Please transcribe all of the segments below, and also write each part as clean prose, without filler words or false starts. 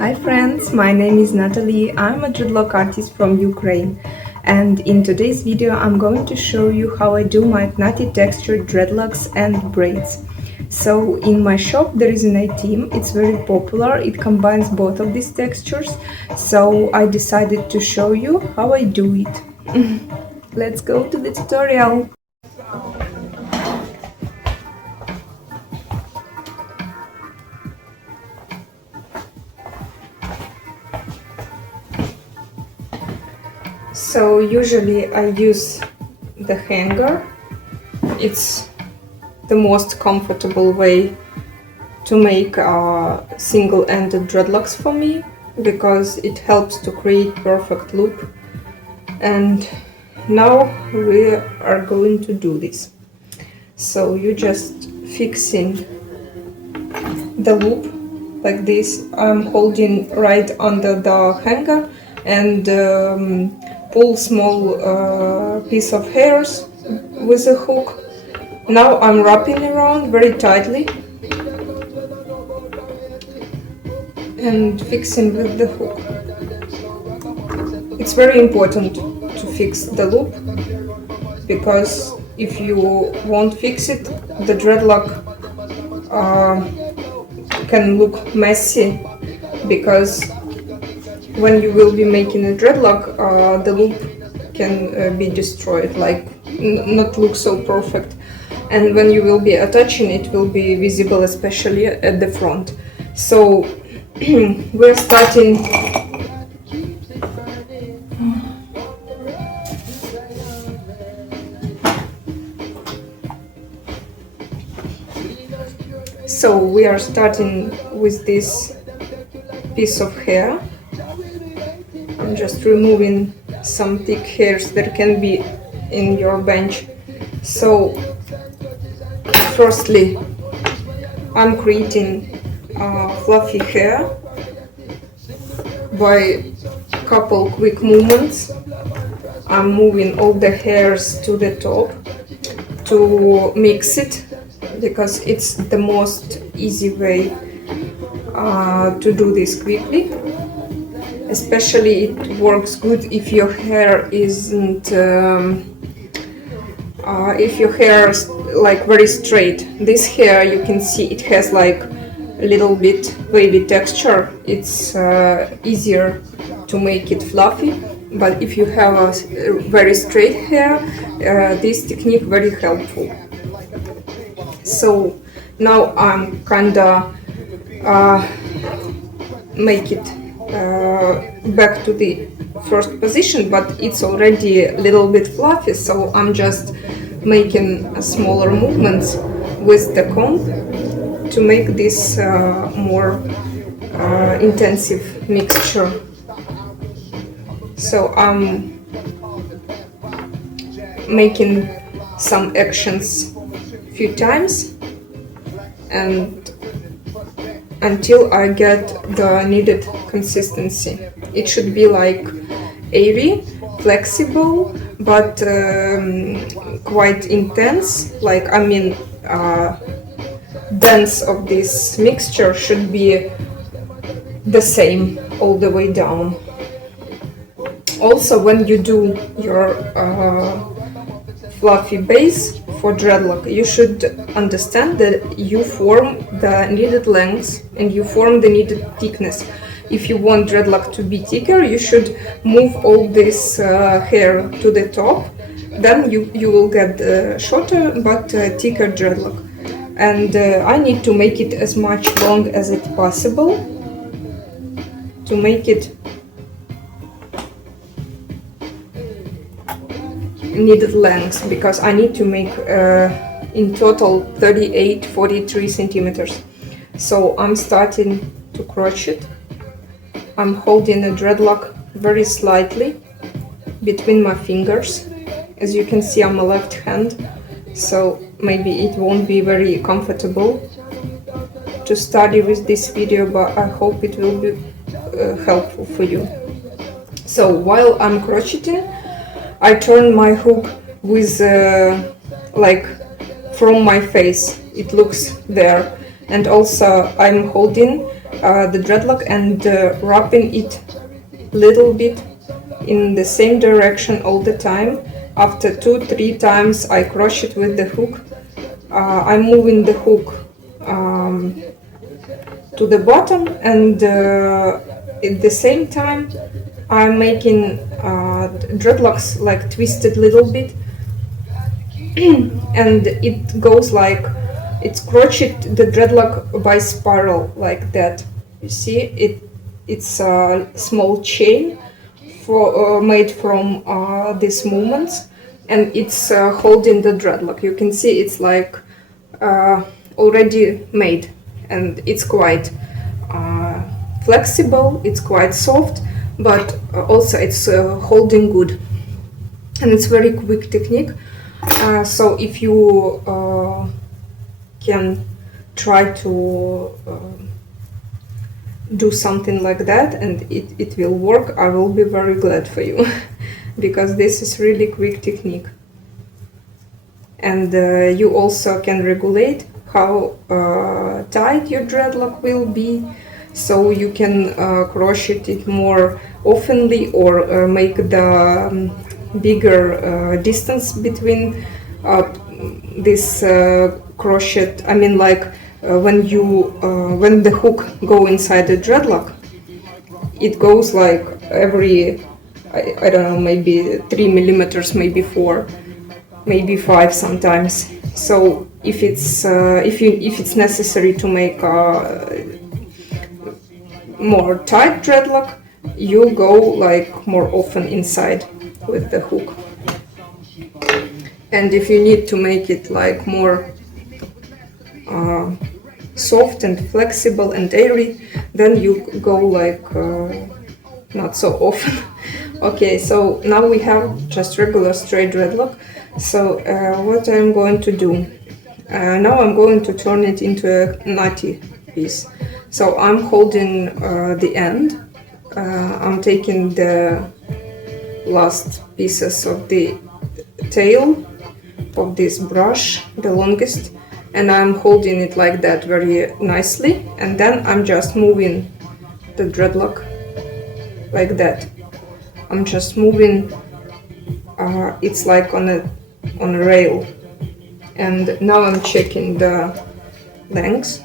Hi friends, my name is Natalie. I'm a dreadlock artist from Ukraine, and in today's video I'm going to show you how I do my knotty textured dreadlocks and braids. So in my shop there is an item, it's very popular, it combines both of these textures, so I decided to show you how I do it. Let's go to the tutorial. So usually I use the hanger. It's the most comfortable way to make single-ended dreadlocks for me, because it helps to create perfect loop. And now we are going to do this. So you just fixing the loop like this. I'm holding right under the hanger and pull small piece of hairs with a hook. Now I'm wrapping around very tightly and fixing with the hook. It's very important to fix the loop, because if you won't fix it, the dreadlock can look messy, because when you will be making a dreadlock, the loop can be destroyed, like not look so perfect. And when you will be attaching, it will be visible, especially at the front. So we're starting we are starting with this piece of hair. I'm just removing some thick hairs that can be in your bench. So firstly, I'm creating fluffy hair by couple quick movements. I'm moving all the hairs to the top to mix it, because it's the most easy way to do this quickly. Especially it works good if your hair isn't if your hair is like very straight. This hair, you can see it has like a little bit wavy texture. It's easier to make it fluffy. But if you have a very straight hair, this technique very helpful. So now I'm kinda make it back to the first position, but it's already a little bit fluffy, so I'm just making smaller movements with the comb to make this more intensive mixture. So I'm making some actions few times and until I get the needed consistency. It should be like airy, flexible, but quite intense. Like, I mean, dense of this mixture should be the same all the way down. Also, when you do your fluffy base for dreadlock, you should understand that you form the needed length and you form the needed thickness. If you want dreadlock to be thicker, you should move all this hair to the top. Then you will get shorter but thicker dreadlock. And I need to make it as much long as it possible to make it needed length, because I need to make in total 43 centimeters. So I'm starting to crochet. I'm holding a dreadlock very slightly between my fingers. As you can see, I'm a left hand, so maybe it won't be very comfortable to study with this video, but I hope it will be helpful for you. So while I'm crocheting, I turn my hook with like from my face, it looks there, and also I'm holding the dreadlock and wrapping it little bit in the same direction all the time. After 2-3 times I crochet with the hook. I'm moving the hook to the bottom, and at the same time I'm making dreadlocks like twisted little bit, and it goes like it's crocheted the dreadlock by spiral like that. You see it? It's a small chain for made from these movements, and it's holding the dreadlock. You can see it's like already made, and it's quite flexible, it's quite soft, but also it's holding good, and it's very quick technique. So if you can try to do something like that and it will work, I will be very glad for you because this is really quick technique. And you also can regulate how tight your dreadlock will be, so you can crochet it more oftenly or make the bigger distance between this crochet. I mean, like when the hook go inside the dreadlock, it goes like every I don't know, maybe 3 millimeters, maybe 4, maybe 5 sometimes. So if it's if it's necessary to make more tight dreadlock, you go like more often inside with the hook. And if you need to make it like more soft and flexible and airy, then you go like not so often. Okay, so now we have just regular straight dreadlock. So what I'm going to do now, I'm going to turn it into a nutty piece. So I'm holding the end, I'm taking the last pieces of the tail of this brush, the longest, and I'm holding it like that very nicely, and then I'm just moving the dreadlock like that. I'm just moving, it's like on a rail. And now I'm checking the length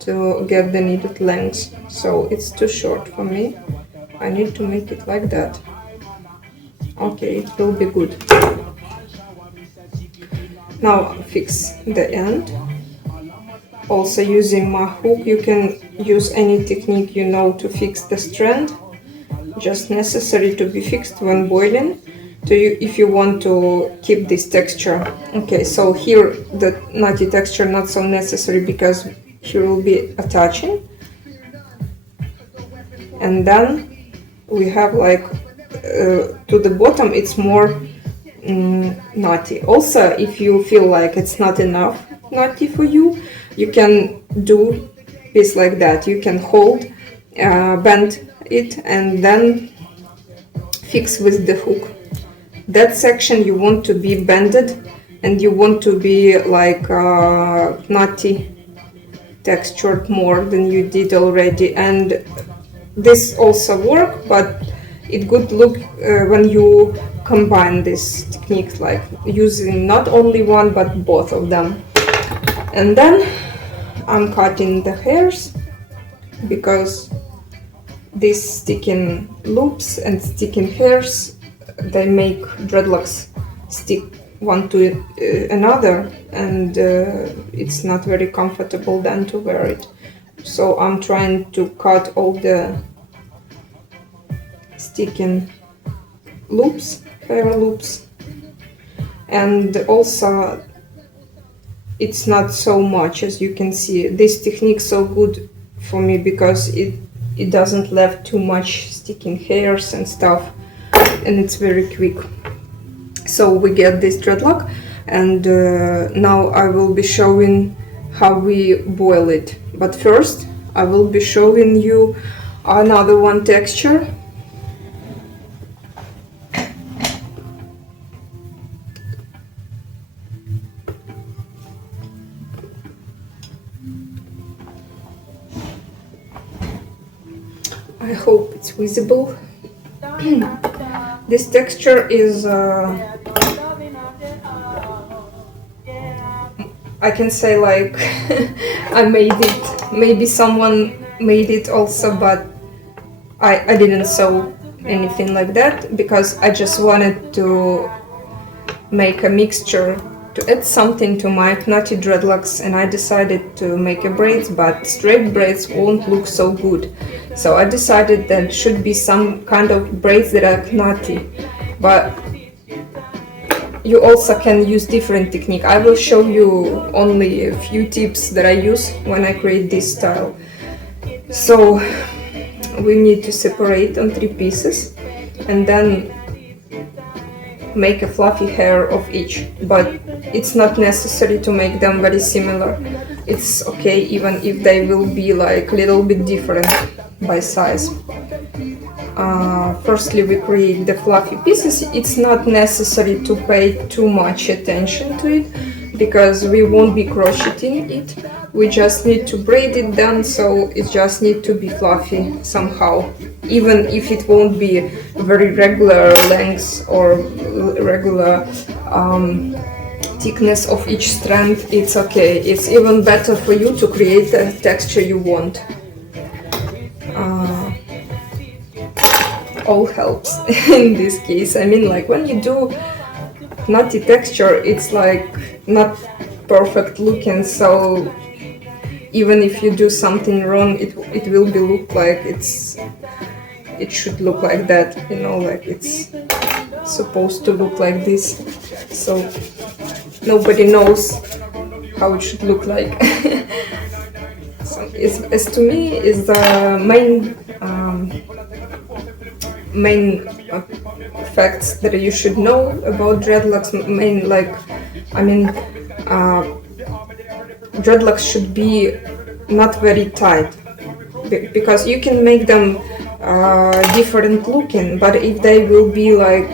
to get the needed length. So it's too short for me. I need to make it like that. Okay, it will be good. Now fix the end. Also using my hook, you can use any technique you know to fix the strand. Just necessary to be fixed when boiling, if you want to keep this texture. Okay, so here the nutty texture not so necessary because here will be attaching, and then we have like to the bottom it's more nutty. Also, if you feel like it's not enough nutty for you, you can do this like that. You can hold, bend it, and then fix with the hook. That section you want to be bended, and you want to be like nutty textured more than you did already. And this also work, but it could look when you combine this technique, like using not only one but both of them. And then I'm cutting the hairs because these sticking loops and sticking hairs, they make dreadlocks stick one to another, and it's not very comfortable then to wear it. So I'm trying to cut all the sticking loops, hair loops, and also it's not so much, as you can see. This technique so good for me because it doesn't leave too much sticking hairs and stuff, and it's very quick. So we get this dreadlock, and now I will be showing how we boil it. But first I will be showing you another one texture. I hope it's visible. This texture is I can say like I made it. Maybe someone made it also, but I didn't sew anything like that because I just wanted to make a mixture to add something to my Knotty dreadlocks, and I decided to make a braids, but straight braids won't look so good. So I decided that should be some kind of braids that are knotty, but you also can use different technique. I will show you only a few tips that I use when I create this style. So we need to separate on 3 pieces and then make a fluffy hair of each, but it's not necessary to make them very similar. It's okay even if they will be like a little bit different by size. Firstly, we create the fluffy pieces. It's not necessary to pay too much attention to it because we won't be crocheting it. We just need to braid it down, so it just need to be fluffy somehow. Even if it won't be very regular lengths or regular thickness of each strand, it's okay. It's even better for you to create the texture you want. All helps in this case. I mean, like when you do nutty texture, it's like not perfect looking, so even if you do something wrong, it will be look like it should look like that, you know, like it's supposed to look like this, so nobody knows how it should look like. So as to me is the main facts that you should know about dreadlocks. Dreadlocks should be not very tight because you can make them different looking, but if they will be like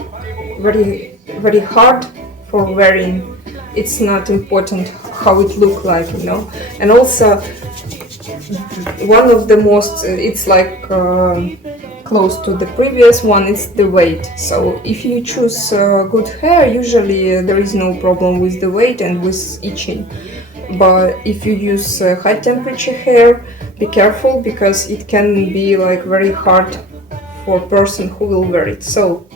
very very hard for wearing, it's not important how it look like, you know. And also one of the most it's like close to the previous one is the weight. So if you choose good hair, usually there is no problem with the weight and with itching. But if you use high temperature hair, be careful because it can be like very hard for a person who will wear it. So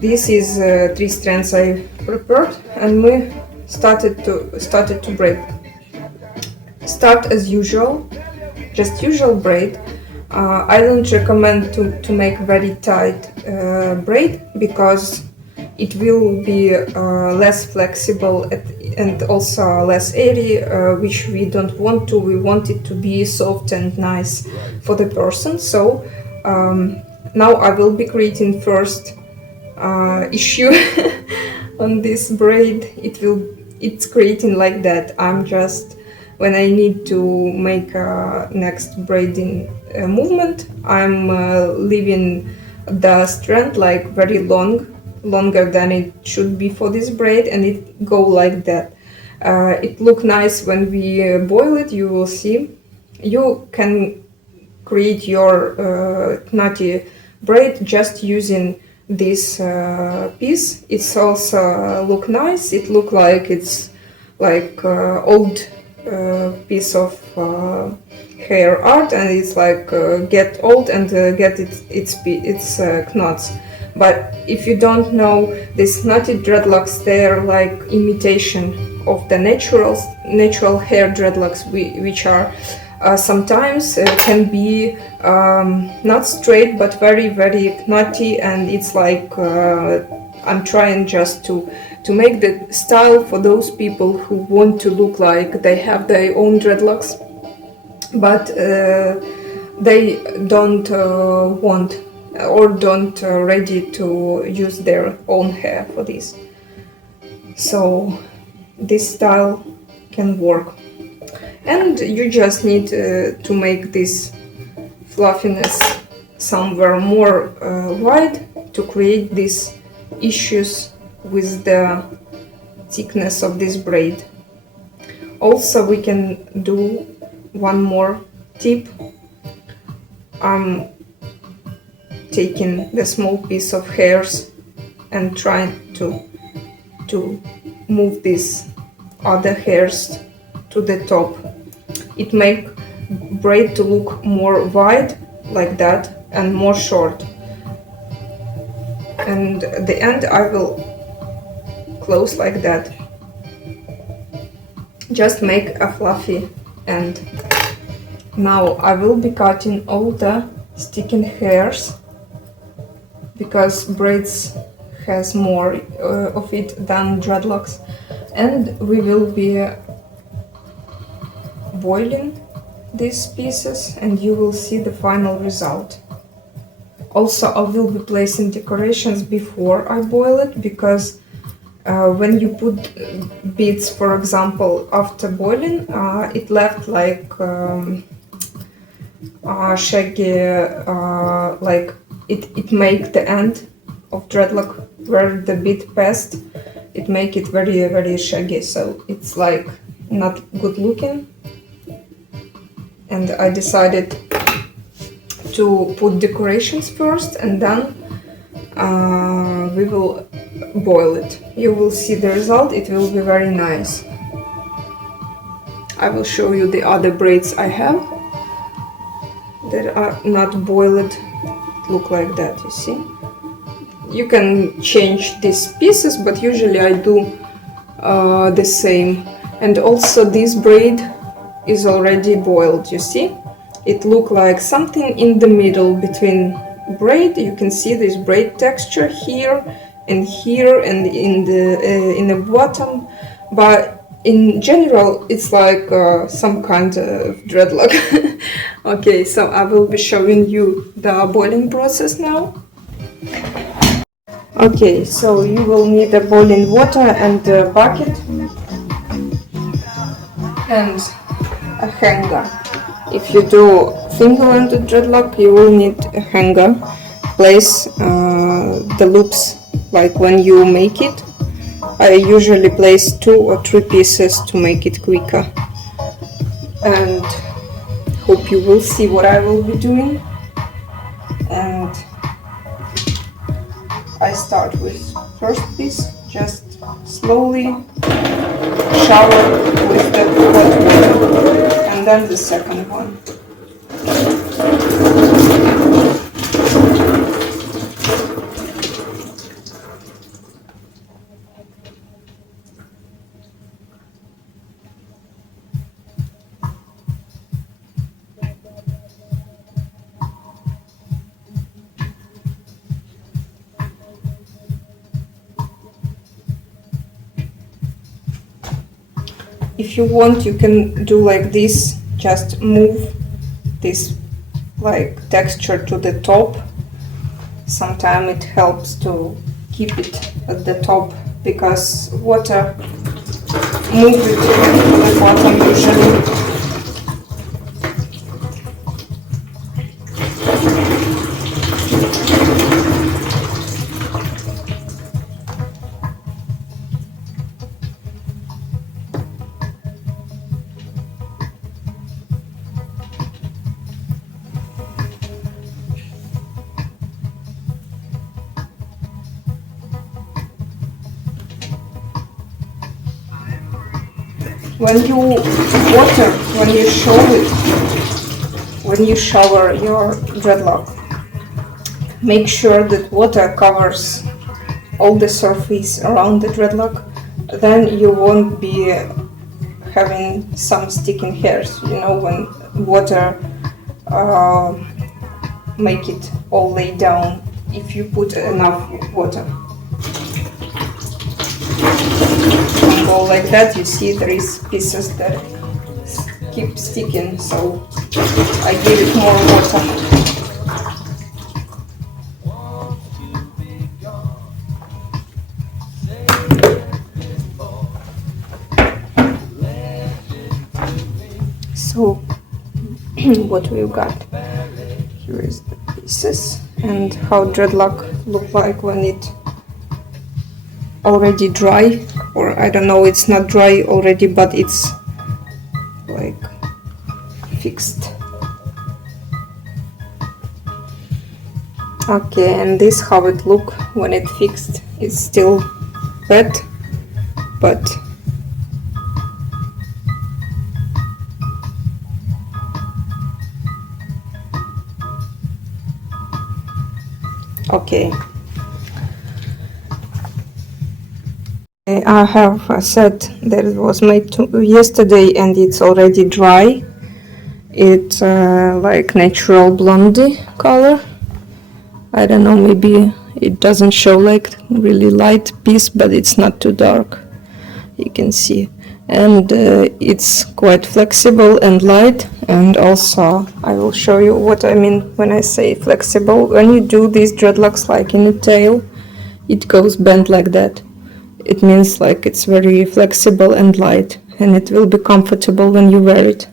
this is 3 strands I prepared, and we started to braid. Start as usual, just usual braid. I don't recommend to make very tight braid because it will be less flexible and also less airy, which we don't want to. We want it to be soft and nice for the person. So now I will be creating first issue on this braid. It's creating like that. I'm just, when I need to make a next braiding movement, I'm leaving the strand like very longer than it should be for this braid, and it go like that. It look nice when we boil it. You will see. You can create your knotty braid just using this piece. It's also look nice. It look like it's like old piece of hair art, and it's like get old and get its knots. But if you don't know, these knotty dreadlocks, they're like imitation of the natural hair dreadlocks, which are sometimes can be not straight but very very knotty, and it's like I'm trying just to make the style for those people who want to look like they have their own dreadlocks, but they don't want or don't ready to use their own hair for this. So this style can work, and you just need to make this fluffiness somewhere more wide to create these issues with the thickness of this braid. Also, we can do one more tip. I'm taking the small piece of hairs and trying to move these other hairs to the top. It makes braid to look more wide like that and more short. And at the end I will close like that. Just make a fluffy end. Now I will be cutting all the sticking hairs because braids has more of it than dreadlocks, and we will be boiling these pieces and you will see the final result. Also, I will be placing decorations before I boil it because when you put beads, for example, after boiling, it left like shaggy, like it make the end of dreadlock where the bead passed, it make it very, very shaggy, so it's like not good looking. And I decided to put decorations first and then we will boil it. You will see the result, it will be very nice. I will show you the other braids I have that are not boiled, look like that, you see. You can change these pieces, but usually I do the same. And also this braid is already boiled, you see. It look like something in the middle between braid. You can see this braid texture here and in the bottom, but in general it's like some kind of dreadlock. Okay, so I will be showing you the boiling process now. Okay, so you will need a boiling water and a bucket and a hanger. If you do finger-ended dreadlock, you will need a hanger. Place the loops like when you make it. I usually place 2 or 3 pieces to make it quicker. And hope you will see what I will be doing. And I start with first piece, just slowly shower with the hot water, and then the second one. If you want, you can do like this, just move this like texture to the top. Sometimes it helps to keep it at the top because water move it to the bottom usually. When you shower your dreadlock, make sure that water covers all the surface around the dreadlock. Then you won't be having some sticking hairs. You know, when water make it all lay down if you put enough water. Go like that, you see there is pieces that keep sticking, so I give it more water. So what we've got here is the pieces and how dreadlock look like when it already dry, or I don't know, it's not dry already, but it's like fixed. Okay, and this how it look when it fixed. It's still wet, but okay. I have a set that was made yesterday and it's already dry. It's like natural blondie color. I don't know, maybe it doesn't show like really light piece, but it's not too dark. You can see. And it's quite flexible and light. And also, I will show you what I mean when I say flexible. When you do these dreadlocks like in a tail, it goes bent like that. It means like it's very flexible and light, and it will be comfortable when you wear it.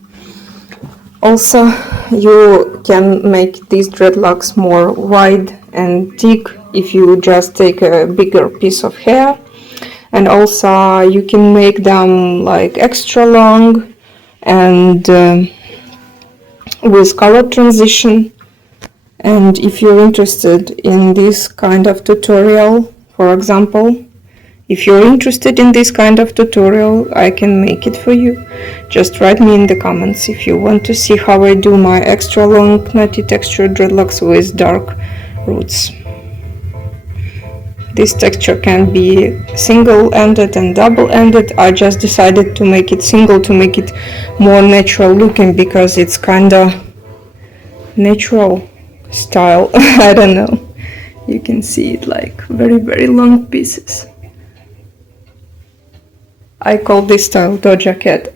Also, you can make these dreadlocks more wide and thick if you just take a bigger piece of hair. And also you can make them like extra long and with color transition. And if you're interested in this kind of tutorial, for example, if you're interested in this kind of tutorial, I can make it for you. Just write me in the comments if you want to see how I do my extra long nutty texture dreadlocks with dark roots. This texture can be single-ended and double-ended. I just decided to make it single to make it more natural looking because it's kinda natural style. I don't know. You can see it like very long pieces. I call this style Doja Cat.